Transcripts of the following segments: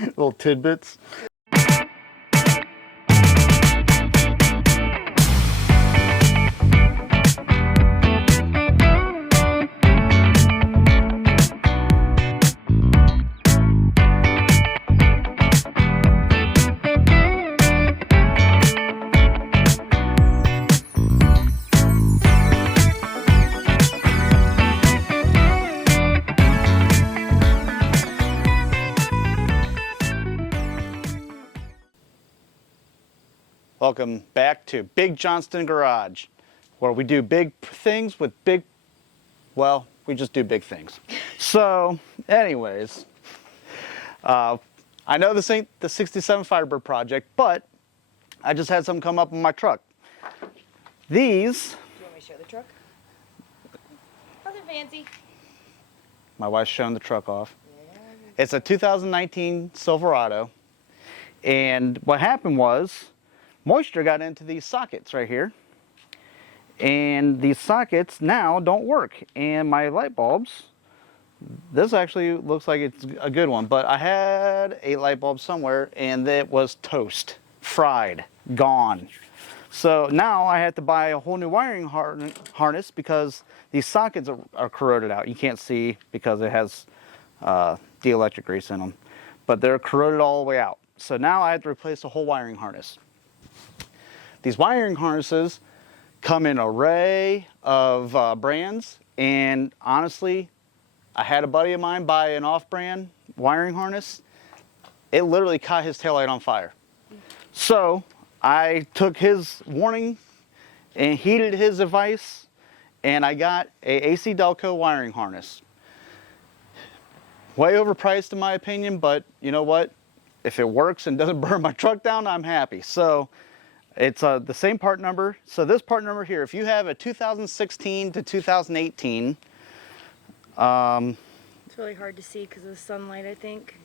Little tidbits. Welcome back to Big Johnston Garage, where we do big things with big, well, we just do big things. So, anyways, I know this ain't the 67 Firebird project, but I just had something come up on my truck. These... Do you want me to show the truck? Nothing fancy. My wife's showing the truck off. Yeah. It's a 2019 Silverado, and what happened was, moisture got into these sockets right here, and these sockets now don't work. And my light bulbs, this actually looks like it's a good one, but I had a light bulb somewhere and it was toast, fried, gone. So now I had to buy a whole new wiring harness because these sockets are corroded out. You can't see because it has dielectric grease in them, but they're corroded all the way out. So now I had to replace the whole wiring harness. These wiring harnesses come in an array of brands, and honestly, I had a buddy of mine buy an off-brand wiring harness. It literally caught his taillight on fire. So I took his warning and heeded his advice, and I got a AC Delco wiring harness. Way overpriced in my opinion, but you know what? If it works and doesn't burn my truck down, I'm happy. So it's the same part number. So this part number here, if you have a 2016 to 2018, it's really hard to see because of the sunlight, I think.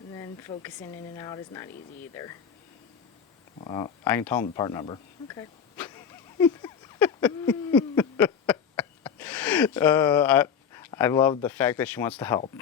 And then focusing in and out is not easy either. Well, I can tell them the part number. Okay. I love the fact that she wants to help.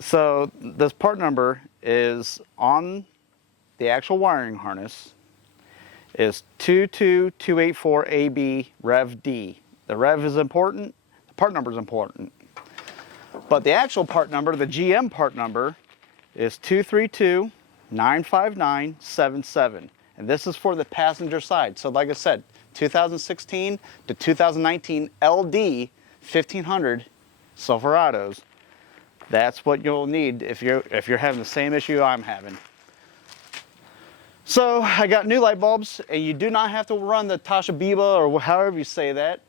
So this part number is on the actual wiring harness is 22284AB Rev D. The Rev is important, the part number is important. But the actual part number, the GM part number, is 232959977. And this is for the passenger side. So like I said, 2016 to 2019 LD 1500 Silverados. That's what you'll need if you're having the same issue I'm having. So I got new light bulbs, and you do not have to run the Toshiba or however you say that.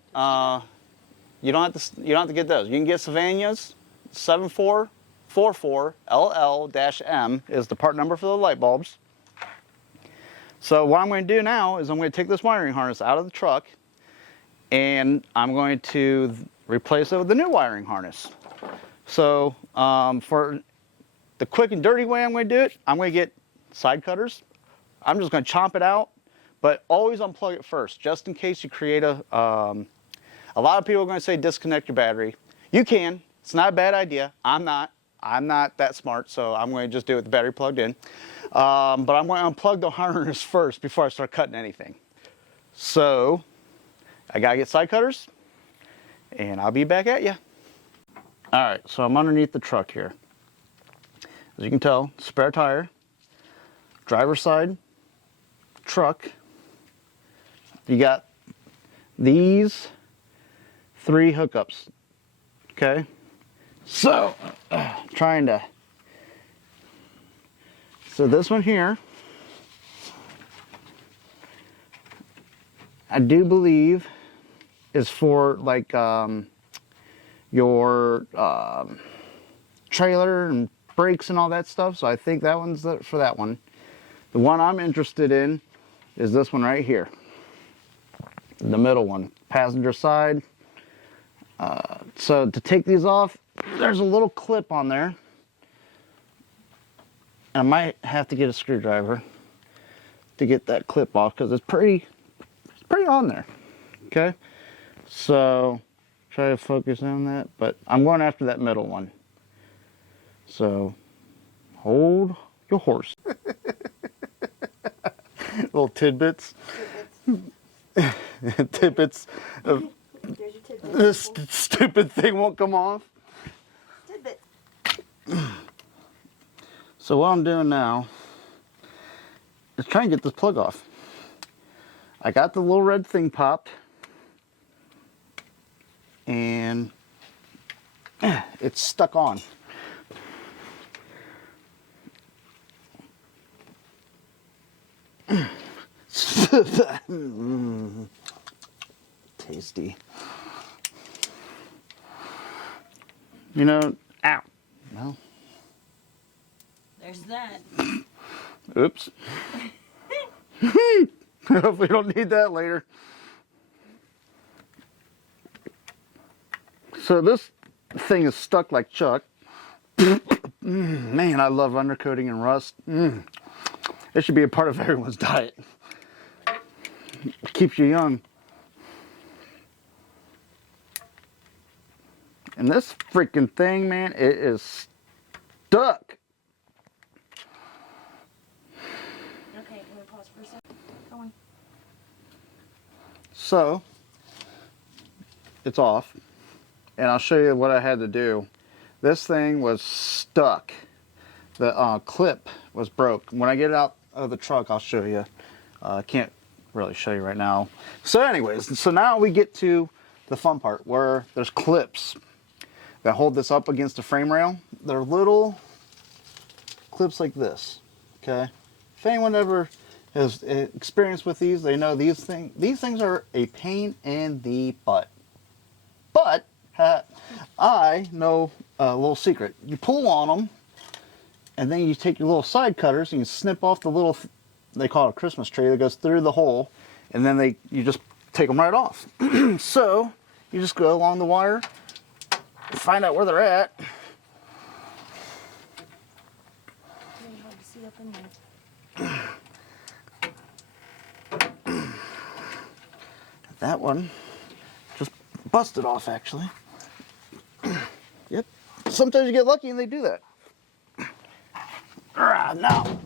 You don't have to get those. You can get Savannah's 7444LL-M is the part number for the light bulbs. So what I'm going to do now is I'm going to take this wiring harness out of the truck, and I'm going to replace it with the new wiring harness. So for the quick and dirty way I'm going to do it, I'm going to get side cutters. I'm just going to chomp it out, but always unplug it first, just in case you create a lot of people are going to say disconnect your battery. You can. It's not a bad idea. I'm not that smart, so I'm going to just do it with the battery plugged in. But I'm going to unplug the harness first before I start cutting anything. So I got to get side cutters, and I'll be back at you. All right, so I'm underneath the truck here. As you can tell, spare tire, driver's side, truck. You got these 3 hookups, okay? So, so this one here, I do believe is for like your trailer and brakes and all that stuff. So I think that one's for that one. The one I'm interested in is this one right here. The middle one, passenger side. So to take these off, there's a little clip on there. I might have to get a screwdriver to get that clip off because it's pretty on there. Okay, so try to focus on that, but I'm going after that middle one. So Hold your horse. Little tidbits. Tidbits of There's your tidbit. this stupid thing won't come off. Tidbit. So what I'm doing now is trying to get this plug off. I got the little red thing popped, and it's stuck on. Tasty. You know, ow. No. There's that. Oops. Hopefully we don't need that later. So this thing is stuck like Chuck. Man, I love undercoating and rust. It should be a part of everyone's diet. It keeps you young. And this freaking thing, man, it is stuck. Okay, I'm gonna pause for a second. Go on. So, it's off. And I'll show you what I had to do. This thing was stuck. The clip was broke. When I get it out of the truck, I'll show you. I can't really show you right now. So anyways, so now we get to the fun part where there's clips that hold this up against the frame rail. They're little clips like this, okay? If anyone ever has experience with these, they know these things are a pain in the butt. But I know a little secret. You pull on them, and then you take your little side cutters and you snip off the little, they call it a Christmas tree that goes through the hole, and then you just take them right off. So you just go along the wire, find out where they're at. Really hard to see up in there. That one just busted off, actually. Yep. Sometimes you get lucky and they do that. Now,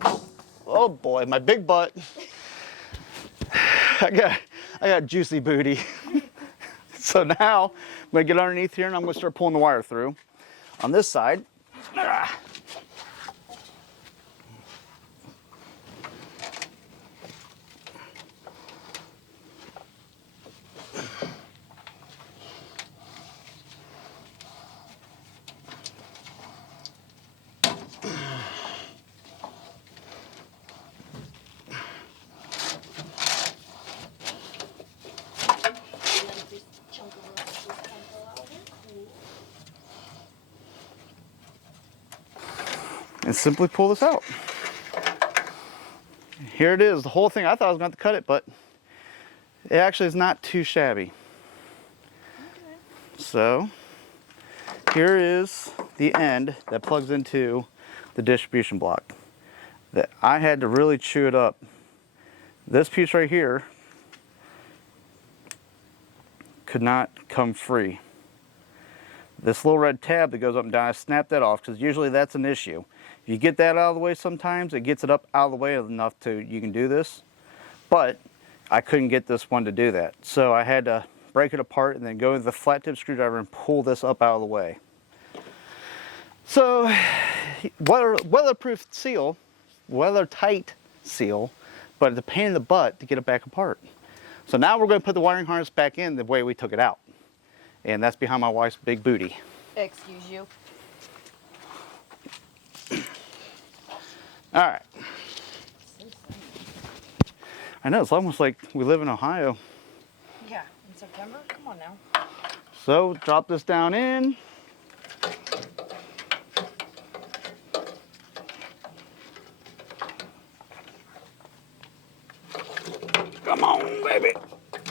oh boy, my big butt. I got juicy booty. So now I'm gonna get underneath here and I'm gonna start pulling the wire through. On this side. And simply pull this out. Here it is, the whole thing. I thought I was going to cut it, but it actually is not too shabby. Okay. So here is the end that plugs into the distribution block. That I had to really chew it up. This piece right here could not come free. This little red tab that goes up and down, I snapped that off because usually that's an issue. If you get that out of the way sometimes, it gets it up out of the way enough to you can do this. But I couldn't get this one to do that. So I had to break it apart and then go with the flat tip screwdriver and pull this up out of the way. So weatherproof seal, weather-tight seal, but it's a pain in the butt to get it back apart. So now we're going to put the wiring harness back in the way we took it out. And that's behind my wife's big booty. Excuse you. All right. I know, it's almost like we live in Ohio. Yeah, in September? Come on now. So drop this down in. Come on, baby.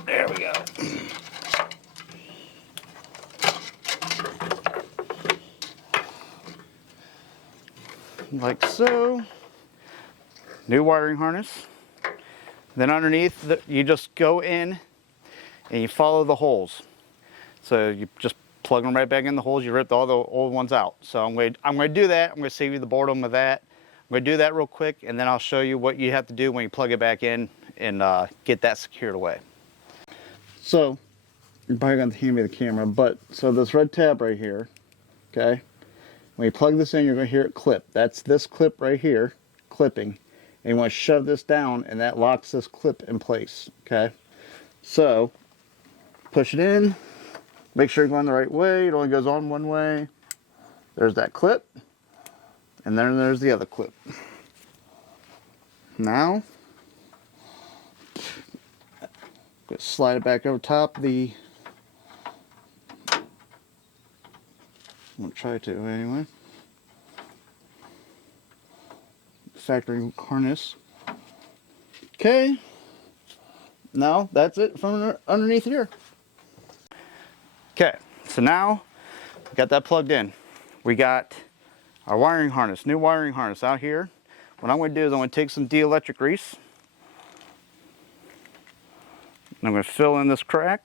There we go. Like so. New wiring harness. Then underneath, you just go in and you follow the holes. So you just plug them right back in the holes. You ripped all the old ones out. So I'm going to do that. I'm going to save you the boredom of that. going to do that real quick, and then I'll show you what you have to do when you plug it back in and get that secured away. So, you're probably going to hand me the camera, but so this red tab right here, okay, when you plug this in, you're going to hear it clip. That's this clip right here, clipping. And you want to shove this down, and that locks this clip in place, okay? So, push it in. Make sure you're going the right way. It only goes on one way. There's that clip. And then there's the other clip. Now, slide it back over top the... I'm going to try to anyway. Factory harness. Okay. Now, that's it from underneath here. Okay, so now we got that plugged in. We got our wiring harness, new wiring harness out here. What I'm going to do is I'm going to take some dielectric grease. And I'm going to fill in this crack.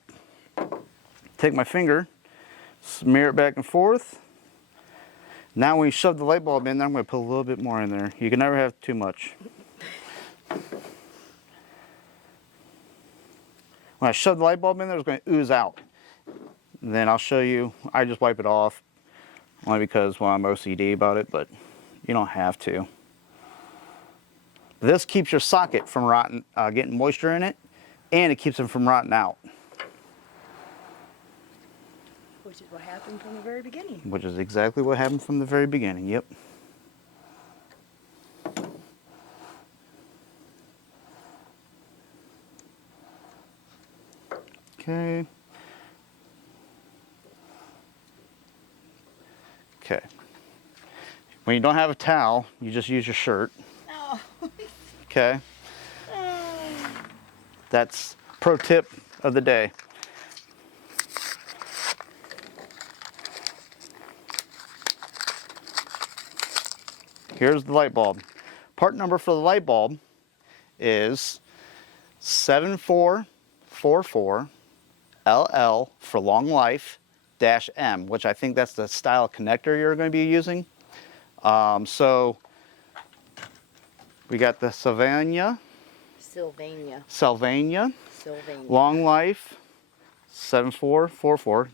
Take my finger, smear it back and forth. Now when you shove the light bulb in there, I'm going to put a little bit more in there. You can never have too much. When I shove the light bulb in there, it's going to ooze out. And then I'll show you, I just wipe it off. Only because, well, I'm OCD about it, but you don't have to. This keeps your socket from rotting, getting moisture in it, and it keeps them from rotting out. Which is what happened from the very beginning. Which is exactly what happened from the very beginning, yep. Okay. Okay. When you don't have a towel, you just use your shirt. Oh. Okay. That's pro tip of the day. Here's the light bulb. Part number for the light bulb is 7444 LL for long life -M, which I think that's the style connector you're going to be using. So we got the Sylvania, long life 7444.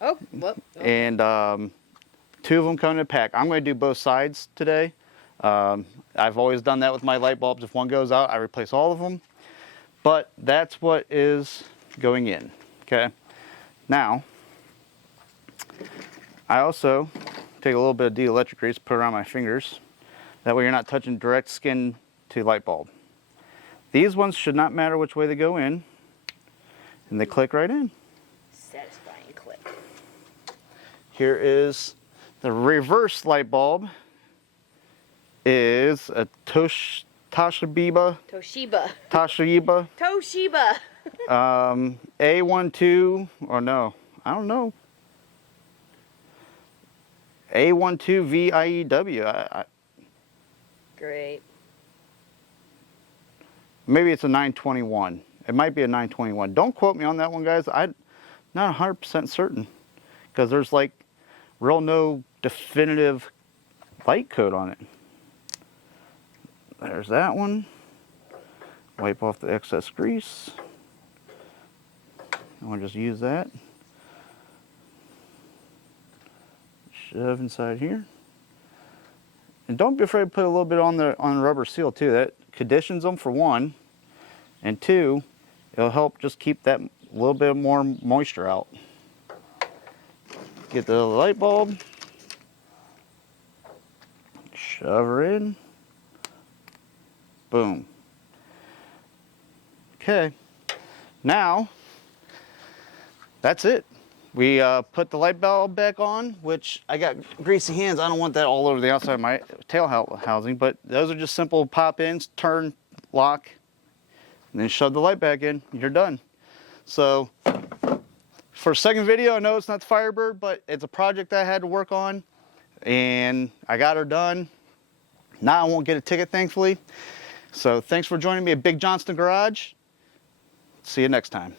Oh, whoop. And 2 of them come in a pack. I'm going to do both sides today. I've always done that with my light bulbs. If one goes out, I replace all of them. But that's what is going in. Okay. Now, I also take a little bit of dielectric grease, put it around my fingers. That way you're not touching direct skin to light bulb. These ones should not matter which way they go in. And they click right in. Satisfying click. Here is the reverse light bulb. Is a Toshiba. A12, or no, I don't know. A12 VIEW. Great. Maybe it's a 921. It might be a 921. Don't quote me on that one, guys. I'm not 100% certain. Because there's like real no definitive light code on it. There's that one. Wipe off the excess grease. I'm going to just use that. Shove inside here. And don't be afraid to put a little bit on the rubber seal too. That conditions them for one. And 2, it'll help just keep that little bit more moisture out. Get the light bulb. Shove her in. Boom. Okay. Now, that's it. We put the light bulb back on, which I got greasy hands. I don't want that all over the outside of my tail housing, but those are just simple pop-ins, turn, lock, and then shove the light back in. You're done. So, for a second video, I know it's not the Firebird, but it's a project I had to work on, and I got her done. Now I won't get a ticket, thankfully. So, thanks for joining me at Big Johnston Garage. See you next time.